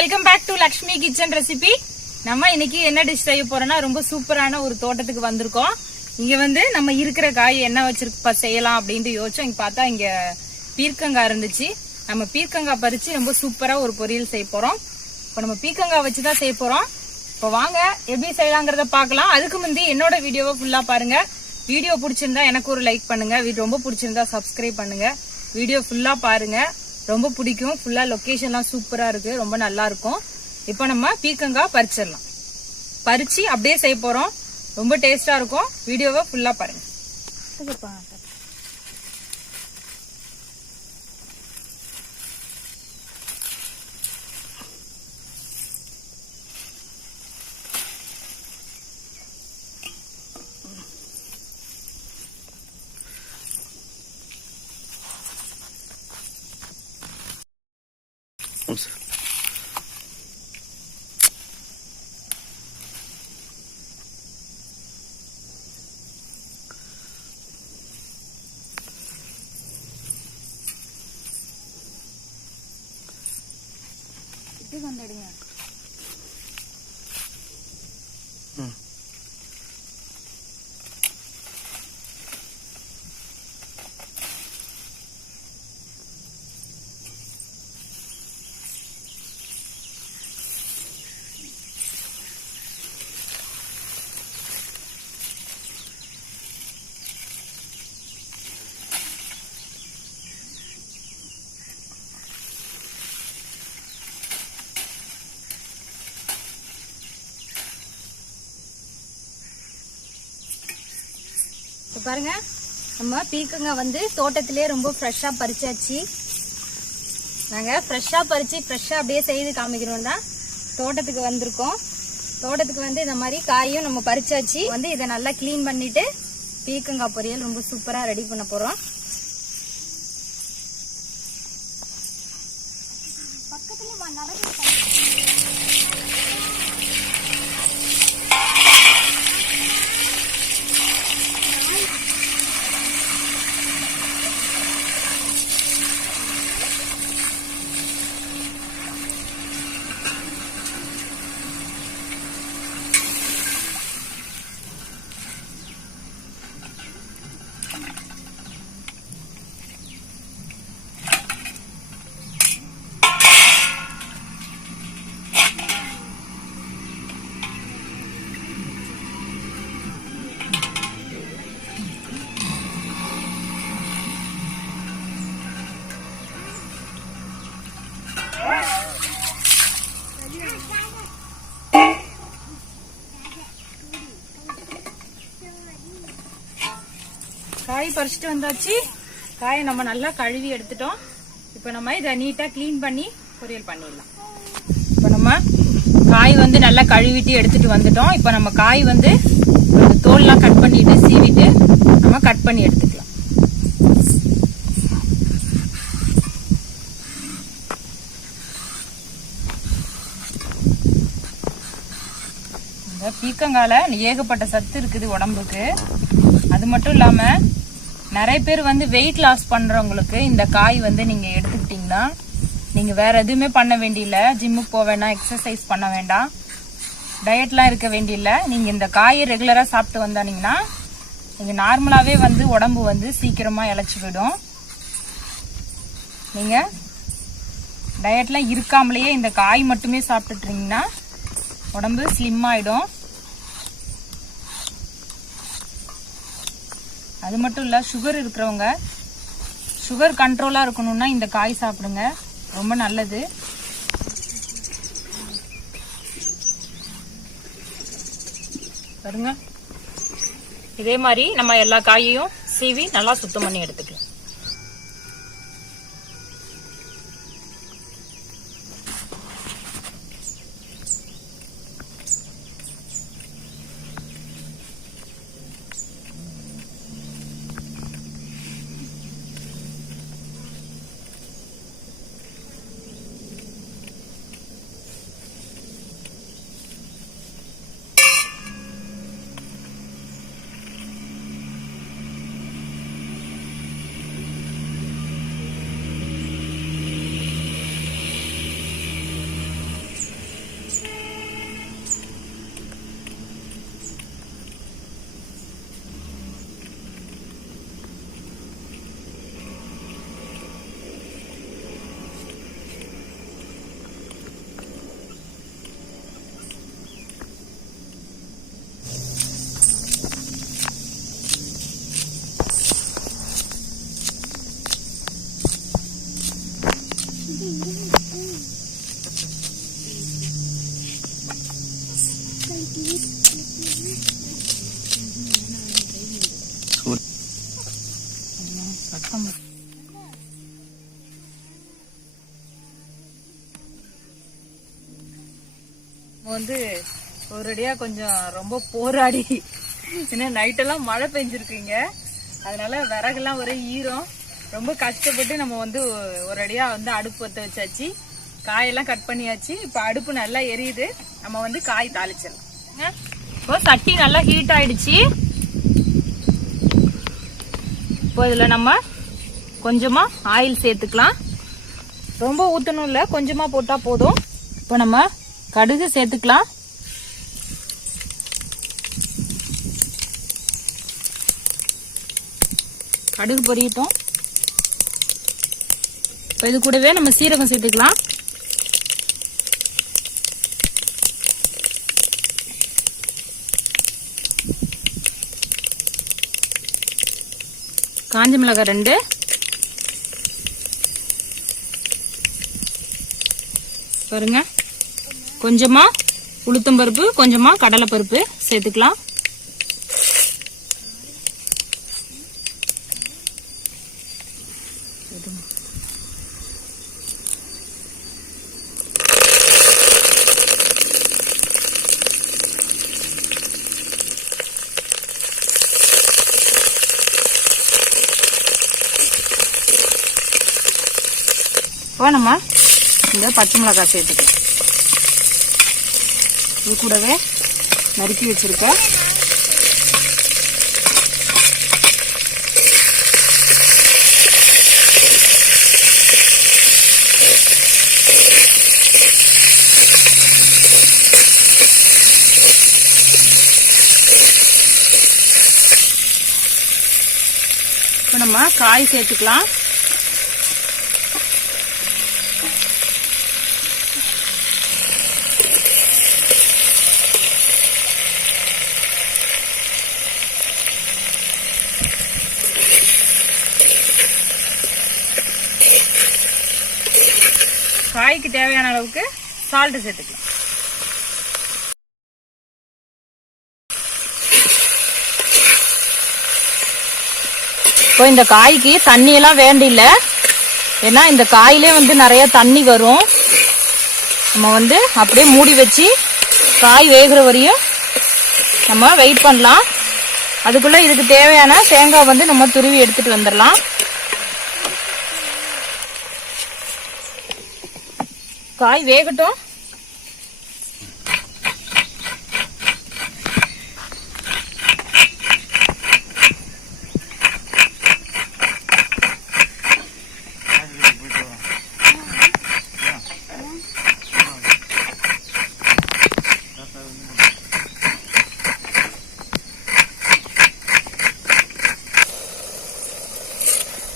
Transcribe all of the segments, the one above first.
Welcome back to Lakshmi kitchen recipe நம்ம இன்னைக்கு என்ன டிஷ் செய்ய போறோம்னா ரொம்ப சூப்பரான ஒரு தோட்டத்துக்கு வந்திருக்கோம். இங்க வந்து நம்ம இருக்கிற காய் என்ன வச்சிருப்ப செய்யலாம் அப்படின்ட்டு யோசிச்சோம். இங்க பார்த்தா இங்க பீர்க்கங்காய் இருந்துச்சு. நம்ம பீர்க்கங்காய் பறிச்சு ரொம்ப சூப்பரா ஒரு பொரியல் செய்ய போறோம். இப்போ நம்ம பீர்க்கங்காய் வச்சு தான் செய்ய போறோம். இப்போ வாங்க எப்படி செய்யலாங்கிறத பார்க்கலாம். அதுக்கு முந்தி என்னோட வீடியோவை ஃபுல்லா பாருங்க. வீடியோ பிடிச்சிருந்தா எனக்கு ஒரு லைக் பண்ணுங்க. ரொம்ப பிடிச்சிருந்தா சப்ஸ்கிரைப் பண்ணுங்க. வீடியோ ஃபுல்லா பாருங்க. ரொம்ப பிடிக்கும். ஃபுல்லாக லொகேஷன்லாம் சூப்பராக இருக்கு. ரொம்ப நல்லா இருக்கும் இப்போ நம்ம பீக்கங்காய் பறிச்சிடலாம். பறிச்சு அப்படியே செய்ய போறோம். ரொம்ப டேஸ்ட்டாக இருக்கும். வீடியோவை ஃபுல்லாக ஃபுல்லா பாருங்க இப்போ பாருங்க. நம்ம பீக்கங்காய் வந்து தோட்டத்திலே ரொம்ப ஃப்ரெஷ்ஷாக பறிச்சாச்சு. நாங்கள் ஃப்ரெஷ்ஷாக பறித்து ஃப்ரெஷ்ஷாக அப்படியே செய்து காமிக்கிறோம் தான். தோட்டத்துக்கு வந்திருக்கோம். தோட்டத்துக்கு வந்து இந்த மாதிரி காயும் நம்ம பறிச்சாச்சு. வந்து இதை நல்லா க்ளீன் பண்ணிவிட்டு பீக்கங்காய் பொரியல் ரொம்ப சூப்பராக ரெடி பண்ண போகிறோம் காய் பறிச்சுட்டு வந்தாச்சு. காயை நம்ம நல்லா கழுவி எடுத்துட்டோம். இப்போ நம்ம இதை நீட்டாக க்ளீன் பண்ணி பொரியல் பண்ணிடலாம். இப்போ நம்ம காய் வந்து நல்லா கழுவிட்டு எடுத்துட்டு வந்துட்டோம். இப்போ நம்ம காய் வந்து தோல்லாம் கட் பண்ணிட்டு சீவிட்டு நம்ம கட் பண்ணி எடுத்துக்கலாம். இந்த பீக்கங்கால ஏகப்பட்ட சத்து இருக்குது உடம்புக்கு. அது மட்டும் இல்லாமல் நிறைய பேர் வந்து வெயிட் லாஸ் பண்ணுறவங்களுக்கு இந்த காய் வந்து நீங்கள் எடுத்துக்கிட்டிங்கன்னா நீங்கள் வேறு எதுவுமே பண்ண வேண்டியில்ல. ஜிம்முக்கு போக வேண்டாம் எக்ஸசைஸ் பண்ண வேண்டாம். டயட்லாம் இருக்க வேண்டியில்ல. நீங்கள் இந்த காயை ரெகுலராக சாப்பிட்டு வந்தானிங்கன்னா நீங்கள் நார்மலாகவே வந்து உடம்பு வந்து சீக்கிரமாக இழைச்சி போயிடும் நீங்கள் டயட்லாம் இருக்காமலேயே இந்த காய் மட்டுமே சாப்பிட்டுட்ருந்தீங்கன்னா உடம்பு ஸ்லிம் ஆகிடும் அது மட்டும் இல்லை சுகர் இருக்கிறவங்க சுகர் கண்ட்ரோலாக இருக்கணும்னா இந்த காய் சாப்பிடுங்க. ரொம்ப நல்லது. பாருங்க. இதே மாதிரி நம்ம எல்லா காயையும் சீவி நல்லா சுத்தம் பண்ணி எடுத்துக்கலாம். நம்ம வந்து ஒரடியா கொஞ்சம் ரொம்ப போராடி. ஏன்னா நைட்டெல்லாம் மழை பெஞ்சிருக்குங்க. அதனால விறகுலாம் ஒரே ஈரம். ரொம்ப கஷ்டப்பட்டு நம்ம வந்து ஒரடியா வந்து அடுப்பு பற்ற வச்சாச்சு. காயெல்லாம் கட் பண்ணியாச்சு. இப்போ அடுப்பு நல்லா எரியுது. நம்ம வந்து காய் தாளிச்சிடலாம். இப்போ சட்டி நல்லா ஹீட் ஆயிடுச்சு. இப்போ இதில் நம்ம கொஞ்சமாக ஆயில் சேர்த்துக்கலாம். ரொம்ப ஊற்றணும் இல்லை கொஞ்சமா போட்டால் போதும். இப்போ நம்ம கடுகு சேர்த்துக்கலாம். கடுகு பொரியட்டும். இப்போ இது கூடவே நம்ம சீரகம் சேர்த்துக்கலாம். காஞ்ச மிளகாய் ரெண்டு. பாருங்க. கொஞ்சமாக உளுத்தம்பருப்பு கொஞ்சமாக கடலைப்பருப்பு சேர்த்துக்கலாம். இப்போ நம்ம இந்த பச்சை மிளகாய் சேர்த்துக்கலாம் இது கூடவே நறுக்கி வச்சுருக்க. இப்போ நம்ம காய் சேர்த்துக்கலாம் காய்க்கு தேவையான அளவுக்கு சால்ட்டு சேர்த்துக்கலாம். இப்போ இந்த காய்க்கு தண்ணி எல்லாம் வேண்டியில்ல ஏன்னா இந்த காயிலே வந்து நிறைய தண்ணி வரும். நம்ம வந்து அப்படியே மூடி வச்சு காய் வேகிற வரையும் நம்ம வெயிட் பண்ணலாம். அதுக்குள்ள இதுக்கு தேவையான தேங்காய் வந்து நம்ம துருவி எடுத்துட்டு வந்துடலாம் காய் வேகட்டும்.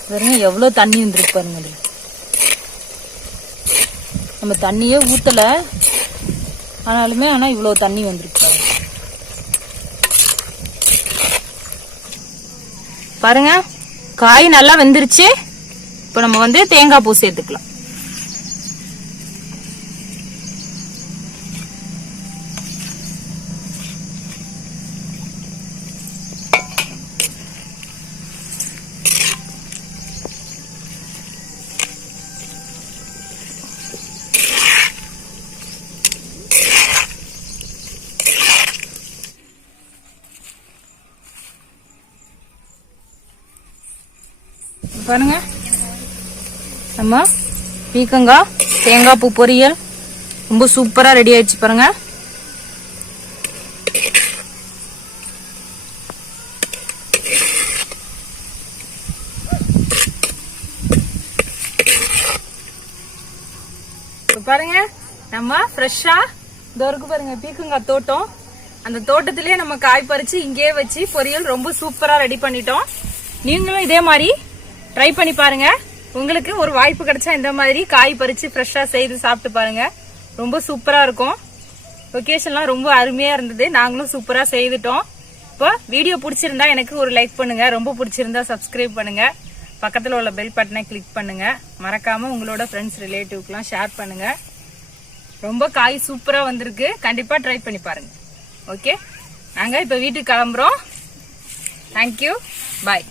பாருங்க எவ்வளோ தண்ணி வந்துருக்கு பாருங்க. நம்ம தண்ணியே ஊத்தல. ஆனாலுமே ஆனா இவ்வளவு தண்ணி வந்திருக்கு. பாருங்க. பாருங்க காய் நல்லா வெந்துருச்சு. இப்போ நம்ம வந்து தேங்காய் பூ சேர்த்துக்கலாம். பாருங்க. நம்ம பீக்கங்காய் தேங்காய் பூ பொரியல் ரொம்ப சூப்பராக ரெடி ஆயிடுச்சு பாருங்க. பாருங்க நம்ம ஃப்ரெஷ்ஷா இதோ இருக்கு பாருங்க பீக்கங்காய் தோட்டம். அந்த தோட்டத்திலேயே நம்ம காய் பறிச்சு இங்கேயே வச்சு பொரியல் ரொம்ப சூப்பரா ரெடி பண்ணிட்டோம். நீங்களும் இதே மாதிரி ட்ரை பண்ணி பாருங்க. உங்களுக்கு ஒரு வாய்ப்பு கிடைச்சா இந்த மாதிரி காய் பறிச்சு ஃப்ரெஷ்ஷாக செய்து சாப்பிட்டு பாருங்க. ரொம்ப சூப்பராக இருக்கும். லொக்கேஷன்லாம் ரொம்ப அருமையாக இருந்தது. நாங்களும் சூப்பராக செய்துட்டோம். இப்போ வீடியோ பிடிச்சிருந்தா எனக்கு ஒரு லைக் பண்ணுங்க. ரொம்ப பிடிச்சிருந்தா சப்ஸ்கிரைப் பண்ணுங்க. பக்கத்தில் உள்ள பெல் பட்டனை கிளிக் பண்ணுங்க. மறக்காம உங்களோட ஃப்ரெண்ட்ஸ் ரிலேட்டிவ்க்கெலாம் ஷேர் பண்ணுங்க. ரொம்ப காய் சூப்பராக வந்திருக்கு. கண்டிப்பாக ட்ரை பண்ணி பாருங்க. ஓகே நாங்கள் இப்போ வீட்டுக்கு கிளம்புறோம். Thank you bye